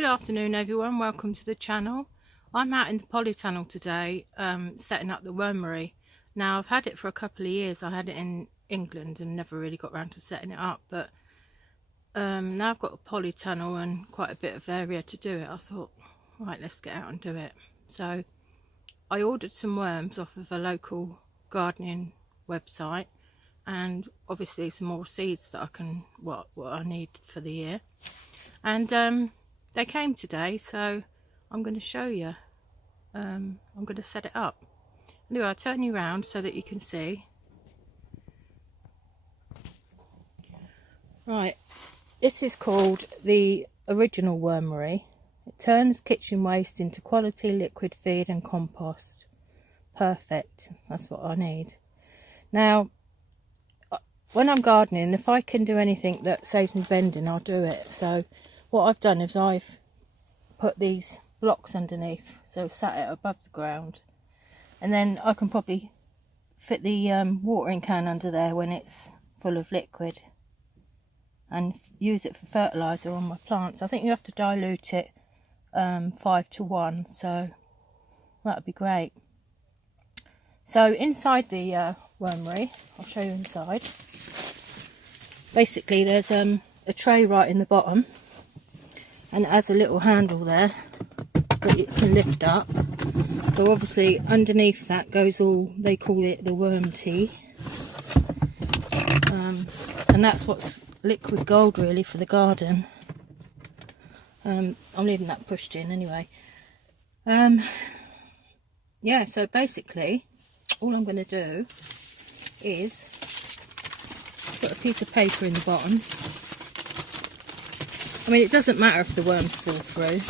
Good afternoon everyone, welcome to the channel. I'm out in the polytunnel today setting up the wormery. Now I've had it for a couple of years. I had it in England and never really got around to setting it up, but now I've got a polytunnel and quite a bit of area to do it. I thought, right, let's get out and do it. So I ordered some worms off of a local gardening website and obviously some more seeds that I can what I need for the year, and they came today, so I'm going to show you. I'm going to set it up. Anyway, I'll turn you around so that you can see. Right, this is called the original wormery. It turns kitchen waste into quality liquid feed and compost. Perfect, that's what I need. Now, when I'm gardening, if I can do anything that saves me bending, I'll do it. So what I've done is I've put these blocks underneath, so sat it above the ground, and then I can probably fit the watering can under there when it's full of liquid and use it for fertiliser on my plants. I think you have to dilute it 5:1, so that would be great. So inside the wormery, I'll show you inside. Basically there's a tray right in the bottom, and it has a little handle there that it can lift up. So obviously underneath that goes all, they call it the worm tea, and that's what's liquid gold really for the garden. I'm leaving that pushed in anyway. Yeah, so basically all I'm going to do is put a piece of paper in the bottom. I mean, it doesn't matter if the worms fall through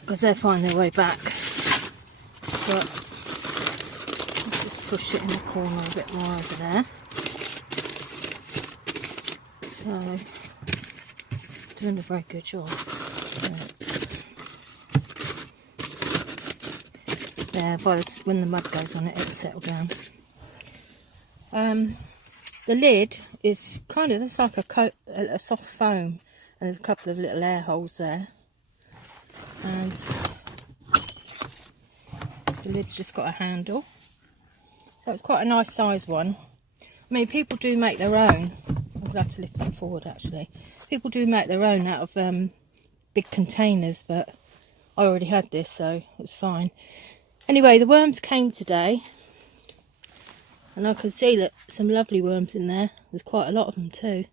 because they'll find their way back, but let's just push it in the corner a bit more over there. So, doing a very good job. There, when the mud goes on it, it'll settle down. The lid is kind of, it's like a soft foam, and there's a couple of little air holes there, and the lid's just got a handle, so it's quite a nice size one. I mean, people do make their own. I'll have to lift that forward actually. People do make their own out of big containers, but I already had this, so it's fine. Anyway, the worms came today, and I can see that some lovely worms in there. There's quite a lot of them too.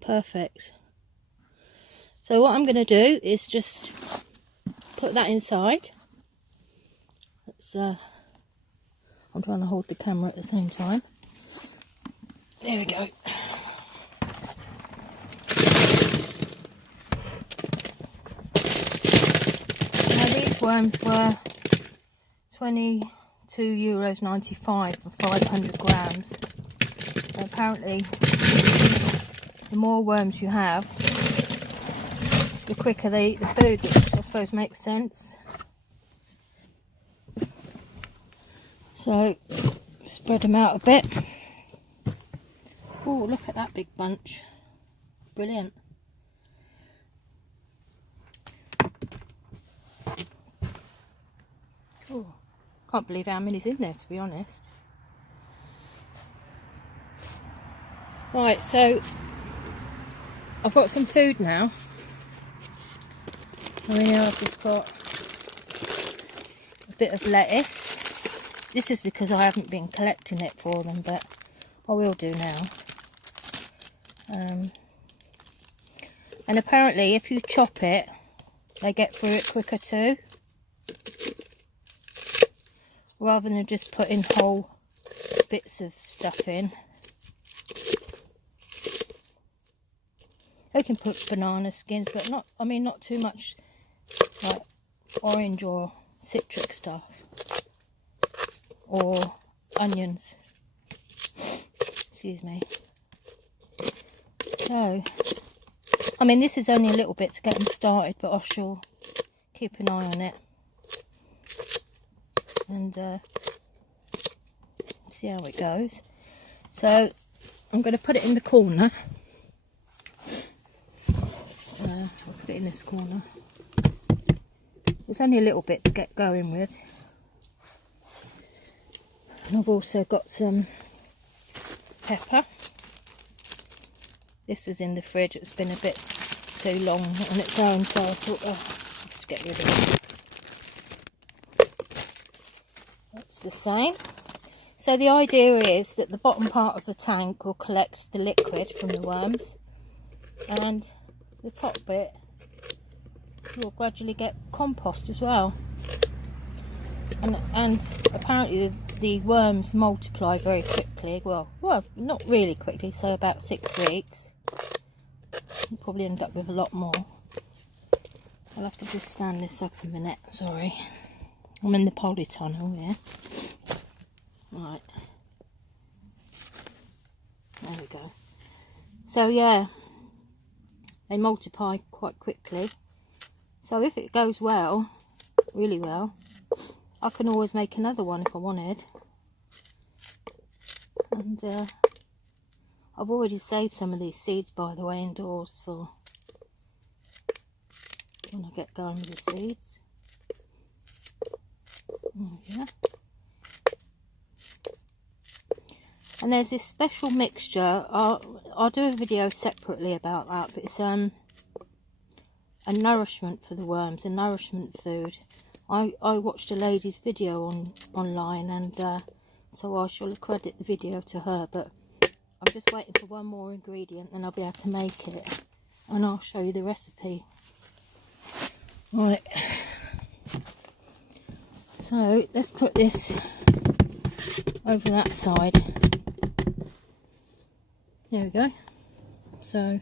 Perfect. So what I'm going to do is just put that inside. Let's, I'm trying to hold the camera at the same time. There we go. Now these worms were €22.95 for 500 grams. And apparently the more worms you have, the quicker they eat the food, which I suppose makes sense. So spread them out a bit. Oh, look at that big bunch. Brilliant. Oh, can't believe how many's in there, to be honest. Right, so I've got some food now. I mean, I've just got a bit of lettuce. This is because I haven't been collecting it for them, but I will do now. And apparently if you chop it, they get through it quicker too, rather than just putting whole bits of stuff in. You can put banana skins, but not, I mean, not too much like orange or citric stuff, or onions. Excuse me. So, I mean, this is only a little bit to get them started, but I shall keep an eye on it and see how it goes. So I'm going to put it in the corner I'll put it in this corner. There's only a little bit to get going with. And I've also got some pepper. This was in the fridge. It's been a bit too long on its own, so I thought, oh, let's get rid of it. That's the same. So the idea is that the bottom part of the tank will collect the liquid from the worms, and the top bit will gradually get compost as well. And apparently the worms multiply very quickly. Well, not really quickly, so about 6 weeks. You'll probably end up with a lot more. I'll have to just stand this up a minute. Sorry, I'm in the polytunnel here. Right, there we go. So yeah, they multiply quite quickly. So if it goes well, really well, I can always make another one if I wanted. And I've already saved some of these seeds, by the way, indoors for when I get going with the seeds. Yeah. And there's this special mixture. I'll do a video separately about that, but it's a nourishment for the worms, a nourishment food. I watched a lady's video online, and so I shall credit the video to her, but I'm just waiting for one more ingredient and I'll be able to make it, and I'll show you the recipe. Right, so let's put this over that side. There we go. So,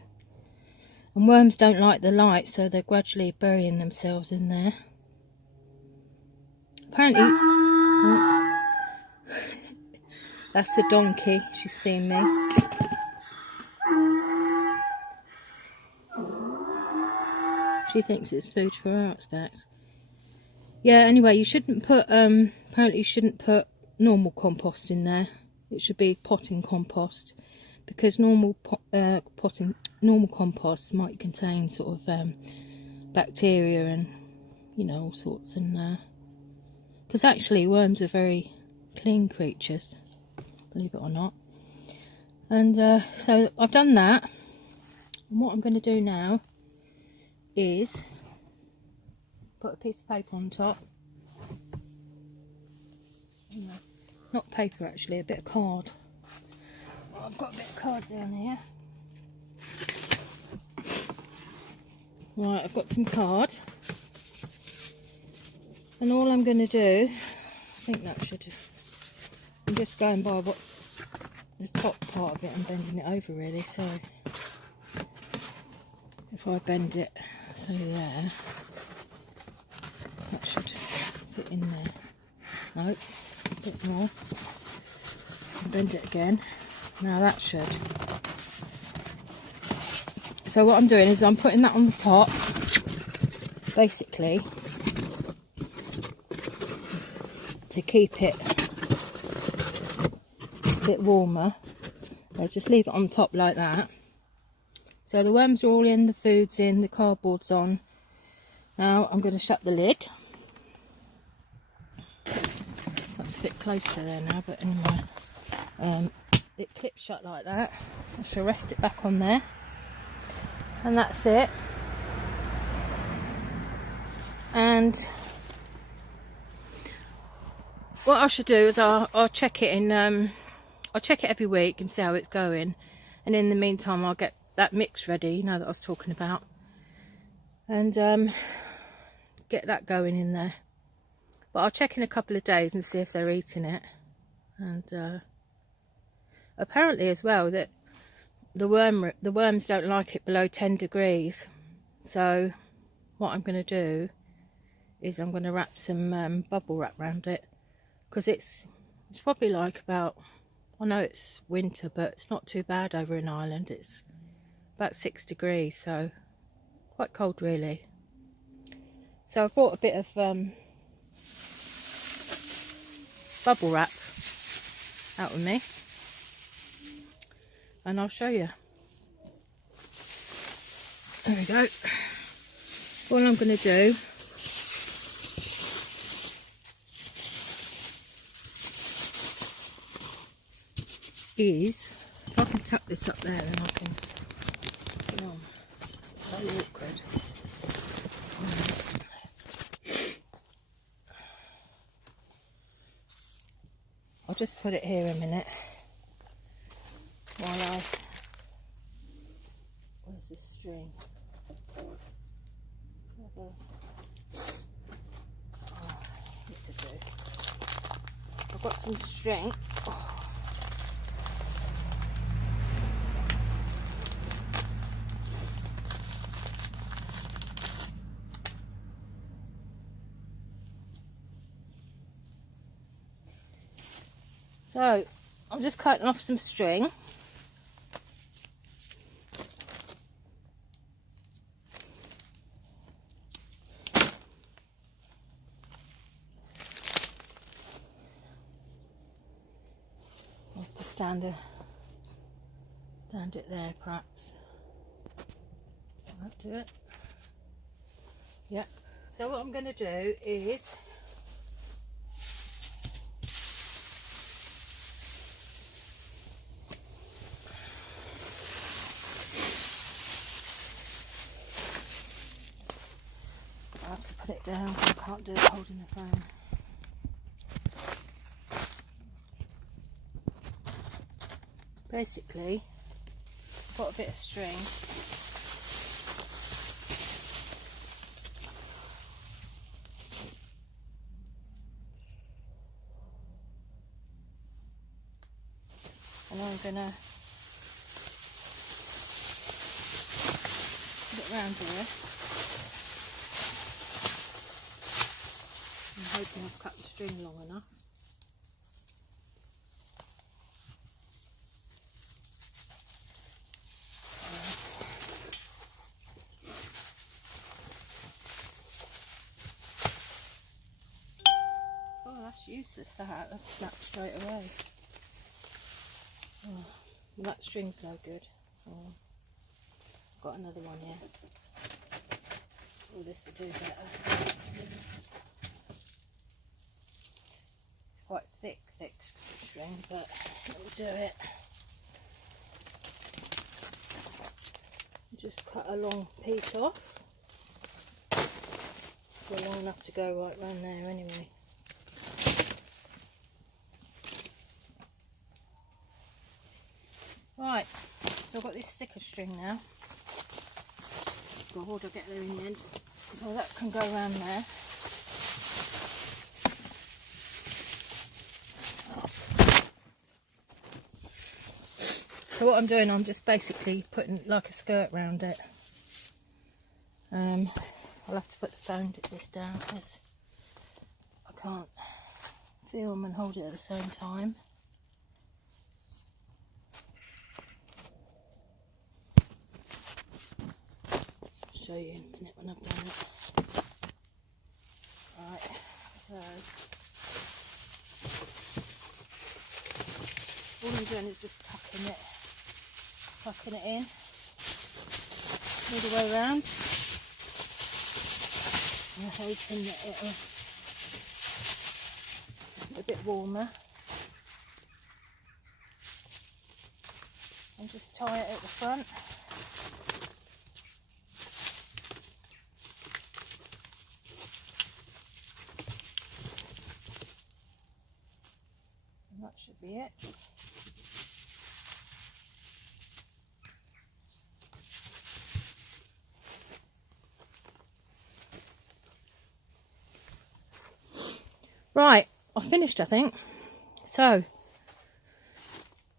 and worms don't like the light, so they're gradually burying themselves in there. Apparently, oh, that's the donkey. She's seen me. She thinks it's food for her, I expect. Yeah, anyway, you shouldn't put, apparently you shouldn't put normal compost in there. It should be potting compost, because normal compost might contain sort of bacteria and, you know, all sorts, and because actually worms are very clean creatures, believe it or not. And so I've done that, and what I'm going to do now is put a piece of paper on top. Not paper actually, a bit of card. I've got a bit of card down here. Right, I've got some card. And all I'm going to do, I think that should just, I'm just going by what the top part of it and bending it over really. So if I bend it, so there, that should fit in there. Nope, a bit more. And bend it again. Now that should. So what I'm doing is I'm putting that on the top, basically, to keep it a bit warmer. So just leave it on top like that. So the worms are all in, the food's in, the cardboard's on. Now I'm going to shut the lid. That's a bit closer there now, but anyway. It clips shut like that. I shall rest it back on there. And that's it. And what I should do is I'll check it in, I'll check it every week and see how it's going. And in the meantime I'll get that mix ready, you know, that I was talking about. And get that going in there. But I'll check in a couple of days and see if they're eating it. And apparently as well that the worms don't like it below 10 degrees. So what I'm going to do is I'm going to wrap some bubble wrap around it, because it's probably like about, I know it's winter, but it's not too bad over in Ireland. It's about 6 degrees, so quite cold really. So I've brought a bit of bubble wrap out with me, and I'll show you. There we go. All I'm going to do is, if I can tuck this up there, then I can get on. It's so awkward. I'll just put it here a minute while I... Where's this string? Oh, this will do. I've got some string. Oh. So I'm just cutting off some string. I have to stand it there, perhaps. I'll do it. Yeah. So what I'm going to do is I have to put it down because I can't do it holding the phone. Basically, I've got a bit of string. And I'm going to put it around here. I'm hoping I've cut the string long enough. Oh, that's useless, that snapped straight away. Oh, well, that string's no good. Oh, I've got another one here. Oh, this will do better. It's quite thick string, but it will do it. Just cut a long piece off. Well, long enough to go right round there anyway. Right, so I've got this thicker string now. God, I'll get there in the end. So that can go around there. So what I'm doing, I'm just basically putting like a skirt around it. I'll have to put the phone this down because I can't film and hold it at the same time. I'll show you in a minute when I've done it. Right, so all I'm doing is just tucking it in all the way around. I'm hoping that it'll be a bit warmer. And just tie it at the front. And that should be it. Right, I've finished, I think. So,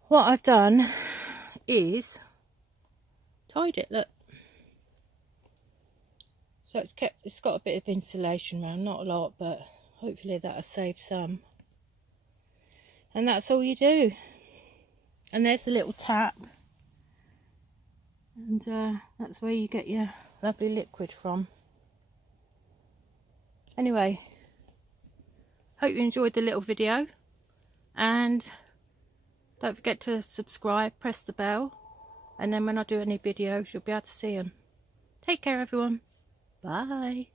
what I've done is tied it, look. So it's got a bit of insulation around, not a lot, but hopefully that'll save some. And that's all you do. And there's the little tap. And that's where you get your lovely liquid from. Anyway, hope you enjoyed the little video, and don't forget to subscribe, press the bell, and then when I do any videos you'll be able to see them. Take care, everyone. Bye.